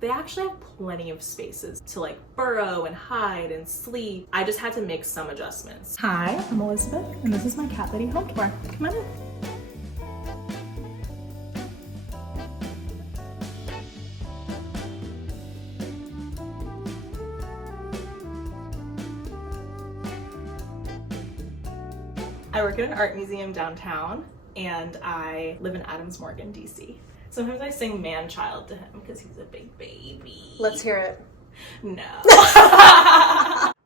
They actually have plenty of spaces to like burrow and hide and sleep. I just had to make some adjustments. Hi, I'm Elizabeth, and this is my cat lady home tour. Come on in. I work at an art museum downtown, and I live in Adams Morgan, DC. Sometimes I sing man-child to him because he's a big baby. Let's hear it. No.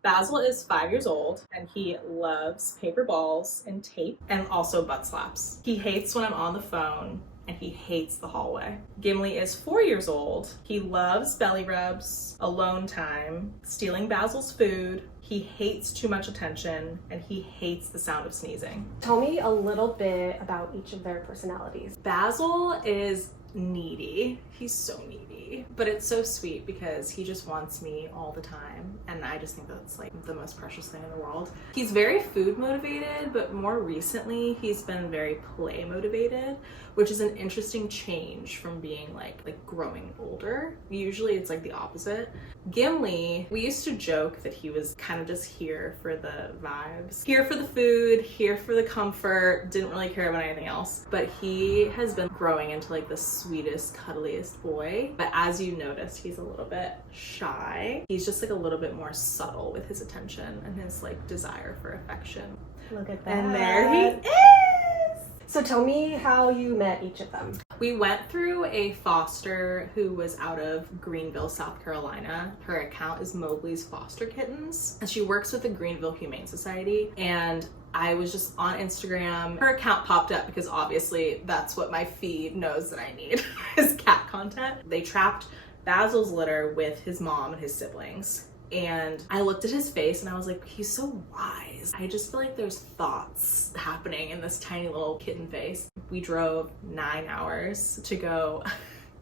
Basil is 5 years old, and he loves paper balls and tape, and also butt slaps. He hates when I'm on the phone, and he hates the hallway. Gimli is 4 years old. He loves belly rubs, alone time, stealing Basil's food. He hates too much attention, and he hates the sound of sneezing. Tell me a little bit about each of their personalities. Basil is needy. He's so needy, but it's so sweet because he just wants me all the time, and I just think that's like the most precious thing in the world. He's very food motivated, but more recently he's been very play motivated, which is an interesting change from being like growing older. Usually it's like the opposite. Gimli, we used to joke that he was kind of just here for the vibes, here for the food, here for the comfort, didn't really care about anything else. But he has been growing into like the sweetest, cuddliest boy. But as you noticed, he's a little bit shy. He's just like a little bit more subtle with his attention and his like desire for affection. Look at that. And there he is! So tell me how you met each of them. We went through a foster who was out of Greenville, South Carolina. Her account is Mowgli's Foster Kittens, and she works with the Greenville Humane Society. And I was just on Instagram. Her account popped up because obviously that's what my feed knows that I need, is cat content. They trapped Basil's litter with his mom and his siblings. And I looked at his face and I was like, he's so wise. I just feel like there's thoughts happening in this tiny little kitten face. We drove 9 hours to go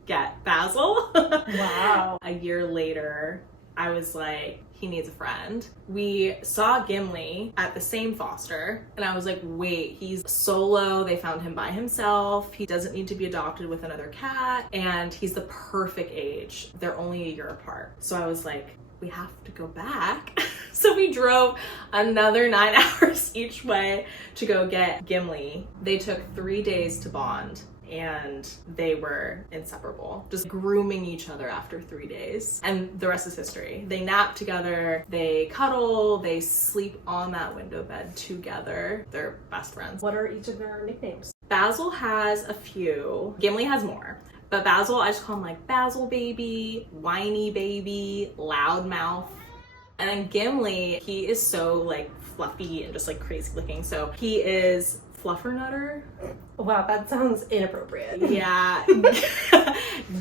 get Basil. Wow. A year later, I was like, he needs a friend. We saw Gimli at the same foster, and I was like, wait, he's solo. They found him by himself. He doesn't need to be adopted with another cat, and he's the perfect age. They're only a year apart. So I was like, we have to go back. So we drove another 9 hours each way to go get Gimli. They took 3 days to bond, and they were inseparable, just grooming each other after 3 days. And the rest is history. They nap together, they cuddle, they sleep on that window bed together. They're best friends. What are each of their nicknames? Basil has a few. Gimli has more. But Basil, I just call him like Basil baby, whiny baby, loudmouth. And then Gimli, he is so like fluffy and just like crazy looking. So he is Fluffernutter. Wow, that sounds inappropriate. Yeah.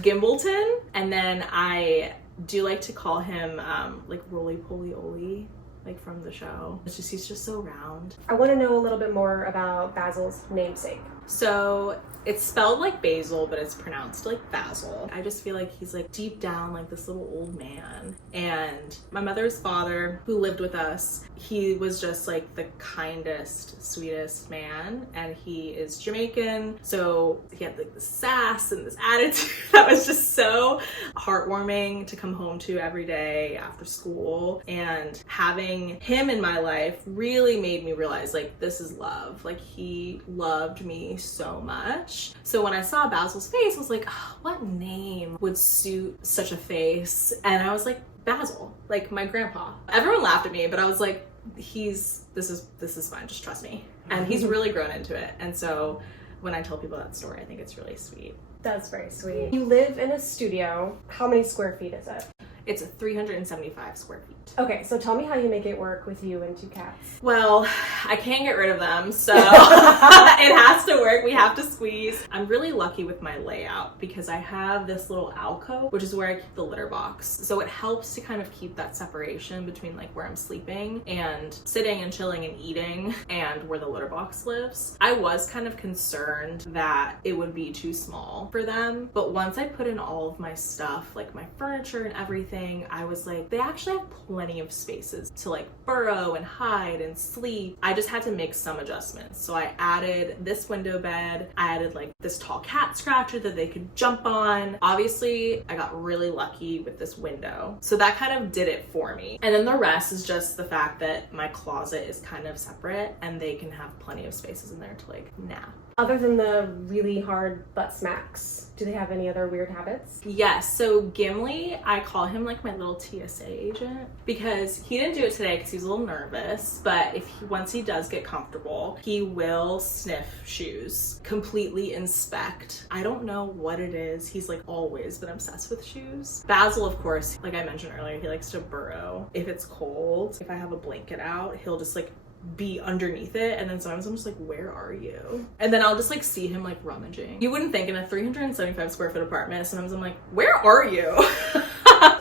Gimbleton. And then I do like to call him like Roly Poly Oly, like from the show. It's just, he's just so round. I want to know a little bit more about Basil's namesake. So it's spelled like basil, but it's pronounced like Basil. I just feel like he's like deep down like this little old man. And my mother's father, who lived with us, he was just like the kindest, sweetest man. And he is Jamaican, so he had like this sass and this attitude that was just so heartwarming to come home to every day after school. And having him in my life really made me realize like this is love. Like he loved me so much. So when I saw Basil's face, I was like, oh, what name would suit such a face? And I was like, Basil, like my grandpa. Everyone laughed at me, but I was like, this is fine, just trust me. And he's really grown into it. And so when I tell people that story, I think it's really sweet. That's very sweet. You live in a studio. How many square feet is it? It's 375 square feet. Okay, so tell me how you make it work with you and 2 cats. Well, I can't get rid of them, so it has to work. We have to squeeze. I'm really lucky with my layout because I have this little alcove, which is where I keep the litter box. So it helps to kind of keep that separation between like where I'm sleeping and sitting and chilling and eating and where the litter box lives. I was kind of concerned that it would be too small for them, but once I put in all of my stuff, like my furniture and everything, everything, I was like, they actually have plenty of spaces to like burrow and hide and sleep. I just had to make some adjustments. So I added this window bed. I added like this tall cat scratcher that they could jump on. Obviously, I got really lucky with this window. So that kind of did it for me. And then the rest is just the fact that my closet is kind of separate and they can have plenty of spaces in there to like nap. Other than the really hard butt smacks, do they have any other weird habits? Yes, so Gimli, I call him like my little TSA agent because he didn't do it today because he's a little nervous, but once he does get comfortable, he will sniff shoes, completely inspect. I don't know what it is. He's like always been obsessed with shoes. Basil, of course, like I mentioned earlier, he likes to burrow. If it's cold, if I have a blanket out, he'll just like be underneath it, and then sometimes I'm just like, where are you? And then I'll just like see him like rummaging. You wouldn't think in a 375 square foot apartment, sometimes I'm like, where are you?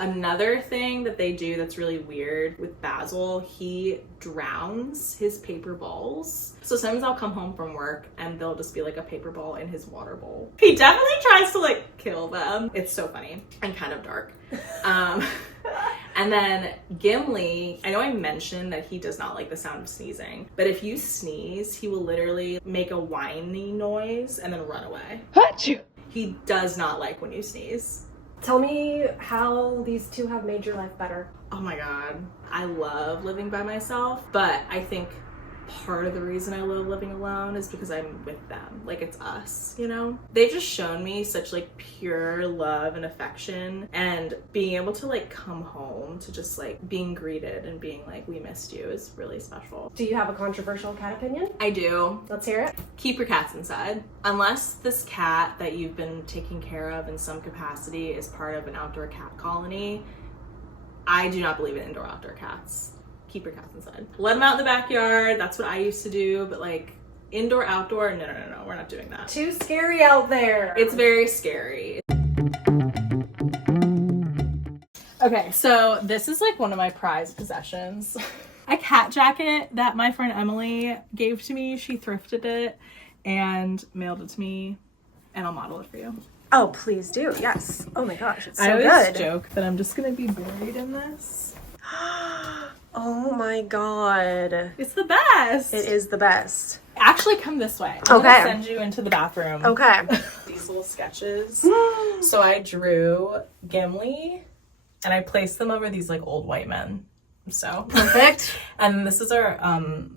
Another thing that they do that's really weird with Basil, he drowns his paper balls. So sometimes I'll come home from work and there'll just be like a paper ball in his water bowl. He definitely tries to like kill them. It's so funny and kind of dark. And then Gimli, I know I mentioned that he does not like the sound of sneezing, but if you sneeze, he will literally make a whiny noise and then run away. Achoo! He does not like when you sneeze. Tell me how these two have made your life better. Oh my God. I love living by myself, but I think part of the reason I love living alone is because I'm with them. Like, it's us, you know? They've just shown me such like pure love and affection, and being able to like come home to just like being greeted and being like, we missed you, is really special. Do you have a controversial cat opinion? I do. Let's hear it. Keep your cats inside. Unless this cat that you've been taking care of in some capacity is part of an outdoor cat colony, I do not believe in indoor-outdoor cats. Keep your cats inside. Let them out in the backyard. That's what I used to do. But like indoor, outdoor, no, we're not doing that. Too scary out there. It's very scary. Okay, so this is like one of my prized possessions. A cat jacket that my friend Emily gave to me. She thrifted it and mailed it to me, and I'll model it for you. Oh, please do. Yes. Oh my gosh, it's so I good. always joke that I'm just gonna be buried in this. Oh my God. It's the best. It is the best. Actually, come this way. I'm gonna send you into the bathroom. Okay. These little sketches. So I drew Gimli and I placed them over these like old white men. So perfect. And this is our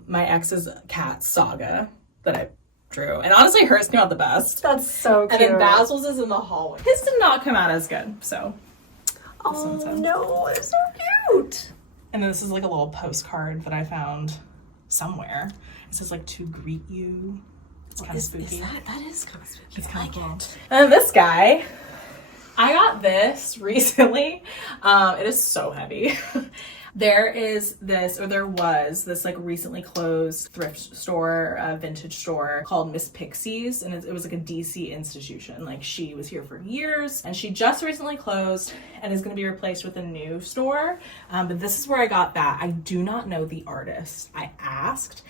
my ex's cat Saga that I drew. And honestly, hers came out the best. That's so cute. And then Basil's is in the hallway. His did not come out as good. So oh no, it's so cute. And then this is like a little postcard that I found somewhere. It says like, to greet you. It's kind of spooky. That is kind of spooky. It's kind of cool. And then this guy, I got this recently. It is so heavy. There was this like recently closed thrift store, vintage store called Miss Pixie's, and it was like a DC institution. Like, she was here for years and she just recently closed and is going to be replaced with a new store. But this is where I got that. I do not know the artist. I asked,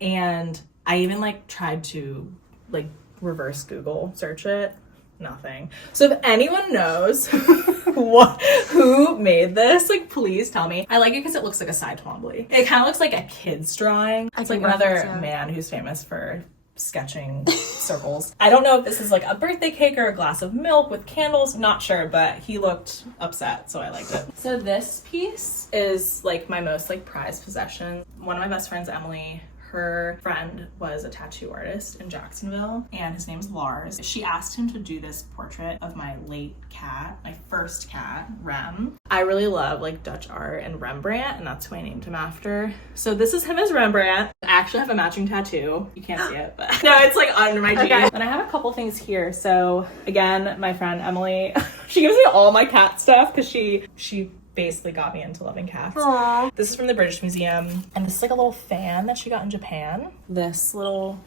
and I even like tried to like reverse Google search it. Nothing. So if anyone knows who made this, like, please tell me. I like it because it looks like a Cy Twombly. It kind of looks like a kid's drawing. It's like another man who's famous for sketching circles. I don't know if this is like a birthday cake or a glass of milk with candles. Not sure, but he looked upset, so I liked it. So this piece is like my most like prized possession. One of my best friends, Emily, her friend was a tattoo artist in Jacksonville, and his name's Lars. She asked him to do this portrait of my late cat, my first cat, Rem. I really love like Dutch art and Rembrandt, and that's who I named him after. So this is him as Rembrandt. I actually have a matching tattoo. You can't see it, but no, it's like under my jeans. Okay. And I have a couple things here. So again, my friend Emily, she gives me all my cat stuff because she basically got me into loving cats. Aww. This is from the British Museum, and this is like a little fan that she got in Japan. This little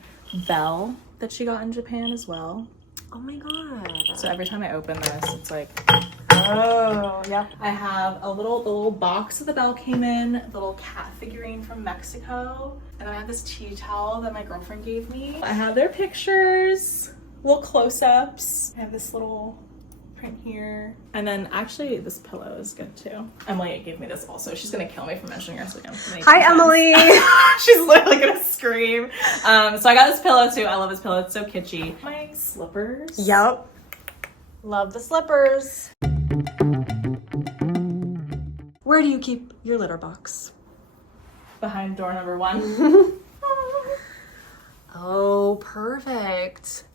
bell that she got in Japan as well. Oh my God. So every time I open this, it's like, oh, yeah. I have the little box that the bell came in, the little cat figurine from Mexico, and then I have this tea towel that my girlfriend gave me. I have their pictures, little close-ups. I have this little print here. And then actually this pillow is good too. Emily gave me this also. She's gonna kill me for mentioning her. So Hi, Emily. She's literally gonna scream. So I got this pillow too. I love this pillow. It's so kitschy. My slippers. Yep. Love the slippers. Where do you keep your litter box? Behind door number 1. Oh, perfect.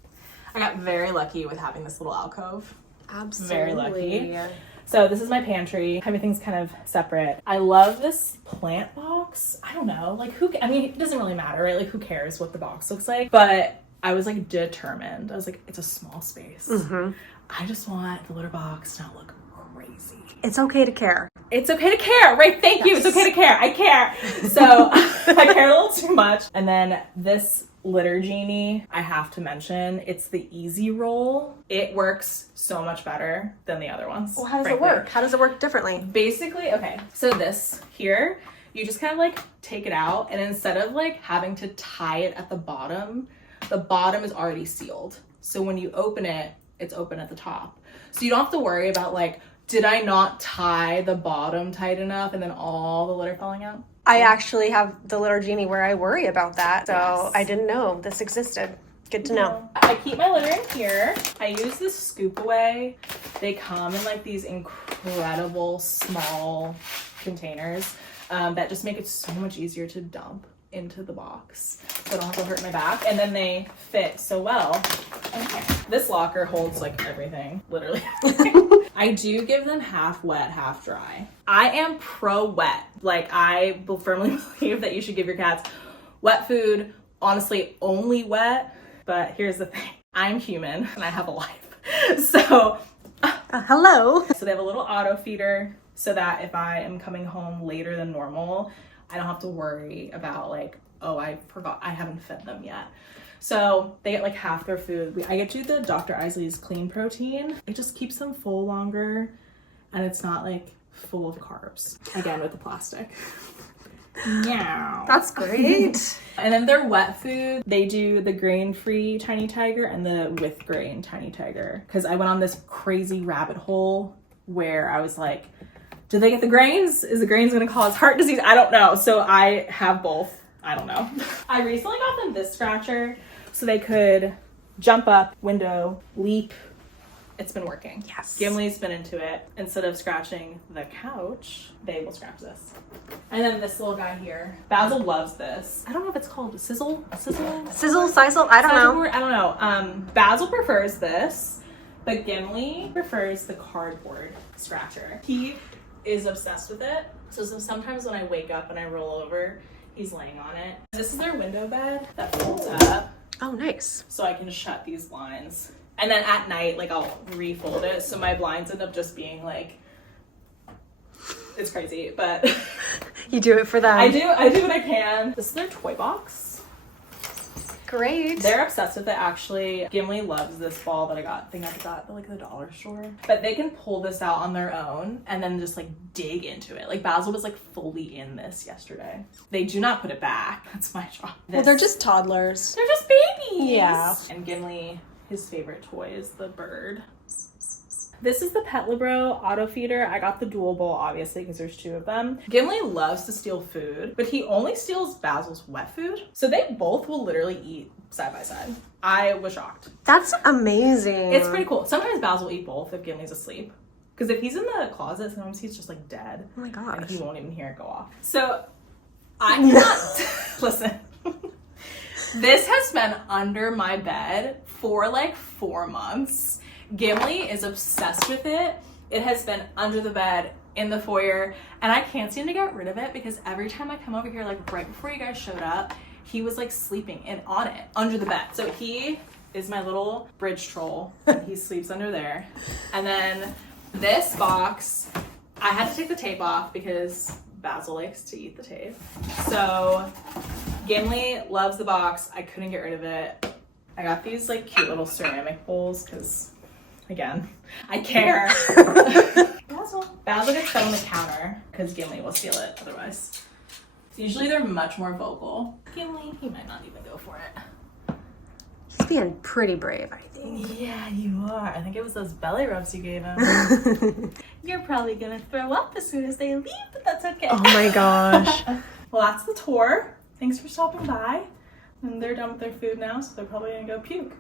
I got very lucky with having this little alcove. Absolutely. Very lucky. So this is my pantry. Everything's kind of separate. I love this plant box. I don't know, like I mean, it doesn't really matter, right? Like who cares what the box looks like? But I was like determined. I was like, it's a small space. Mm-hmm. I just want the litter box to not look crazy. It's okay to care. It's okay to care, right? Thank you. It's okay to care. I care. So I care a little too much. And then this litter genie, I have to mention, it's the easy roll. It works so much better than the other ones. Well, how does frankly. it work? How does it work differently? Basically, okay, so this here, you just kind of like take it out, and instead of like having to tie it at the bottom is already sealed. So when you open it, it's open at the top. So you don't have to worry about like, did I not tie the bottom tight enough and then all the litter falling out? I actually have the litter genie where I worry about that, so Yes. I didn't know this existed. Good to know. I keep my litter in here. I use this scoop away. They come in like these incredible small containers that just make it so much easier to dump into the box, so I don't have to hurt my back, and then they fit so well. Okay. This locker holds like everything, literally. I do give them half wet, half dry. I am pro wet. Like, I firmly believe that you should give your cats wet food, honestly only wet, but here's the thing. I'm human and I have a life. So Hello. so they have a little auto feeder so that if I am coming home later than normal, I don't have to worry about like, oh, I forgot, I haven't fed them yet. So they get like half their food. I get to the Dr. Isley's clean protein. It just keeps them full longer, and it's not like full of carbs. Again, with the plastic. Yeah. That's great. And then their wet food, they do the grain-free Tiny Tiger and the with grain Tiny Tiger. Because I went on this crazy rabbit hole where I was like, do they get the grains? Is the grains going to cause heart disease? I don't know. So I have both. I don't know. I recently got them this scratcher so they could jump up, window, leap. It's been working. Yes. Gimli's been into it. Instead of scratching the couch, they will scratch this. And then this little guy here. Basil loves this. I don't know if it's called sizzle? Sizzle, sisal, I don't know. I don't know. Basil prefers this, but Gimli prefers the cardboard scratcher. He is obsessed with it. So sometimes when I wake up and I roll over, he's laying on it. This is their window bed that folds up. Oh, nice. So I can shut these blinds. And then at night, like, I'll refold it. So my blinds end up just being like, it's crazy, but You do it for them. I do what I can. This is their toy box. Great. They're obsessed with it, actually. Gimli loves this ball that I think I got at like the dollar store. But they can pull this out on their own and then just like dig into it. Like Basil was like fully in this yesterday. They do not put it back. That's my job. Well, they're just toddlers. They're just babies. Yeah. And Gimli, his favorite toy is the bird. This is the Pet Libro auto feeder. I got the dual bowl, obviously, because there's 2 of them. Gimli loves to steal food, but he only steals Basil's wet food. So they both will literally eat side by side. I was shocked. That's amazing. It's pretty cool. Sometimes Basil will eat both if Gimli's asleep. Because if he's in the closet, sometimes he's just like dead. Oh my gosh. And he won't even hear it go off. So I cannot, listen. This has been under my bed for like 4 months. Gimli is obsessed with it. It has been under the bed, in the foyer, and I can't seem to get rid of it because every time I come over here, like right before you guys showed up, he was like sleeping and on it, under the bed. So he is my little bridge troll, and he sleeps under there. And then this box, I had to take the tape off because Basil likes to eat the tape. So Gimli loves the box. I couldn't get rid of it. I got these like cute little ceramic bowls because, again, I care. Basil gets set on the counter because Gimli will steal it otherwise. So usually they're much more vocal. Gimli, he might not even go for it. He's being pretty brave, I think. Yeah, you are. I think it was those belly rubs you gave him. You're probably gonna throw up as soon as they leave, but that's okay. Oh my gosh. Well, that's the tour. Thanks for stopping by. And they're done with their food now, so they're probably gonna go puke.